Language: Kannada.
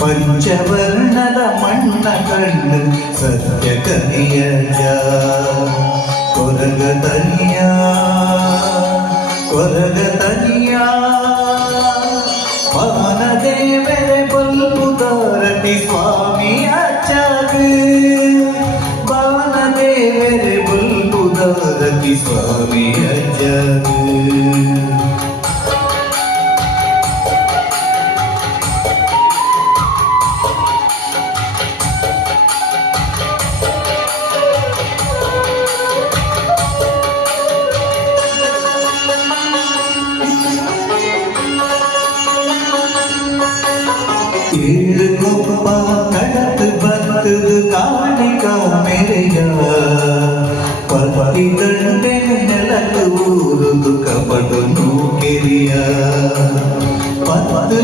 ಪಂಚವರ್ಣದ ಮಣ್ಣ ಕಣ್ಣು ಸತ್ಯ ಕನಿಯ ಕೊರಗ ತನಿಯ ಪವನ ದೇವರೆ ಬಲ್ಬುದಾರತಿ ಸ್ವಾಮಿ ಅಚ್ಚಾಗ ಪವನ ದೇವರೆ ಬಲ್ಬುದಾರತಿ ಸ್ವಾಮಿ ಅಚ್ಚಾಗ ಏಳುಗೊಬ್ಬ ಕಡತ್ ಬರ್ತದು ಕಾಣಿಕ ಮೆರೆಯ ಪತಿ ದಂಡೆ ನೆಲಕ್ಕೆ ಊರುದು ಕಬಡು ಕೆರಿಯ ಪತ್ತು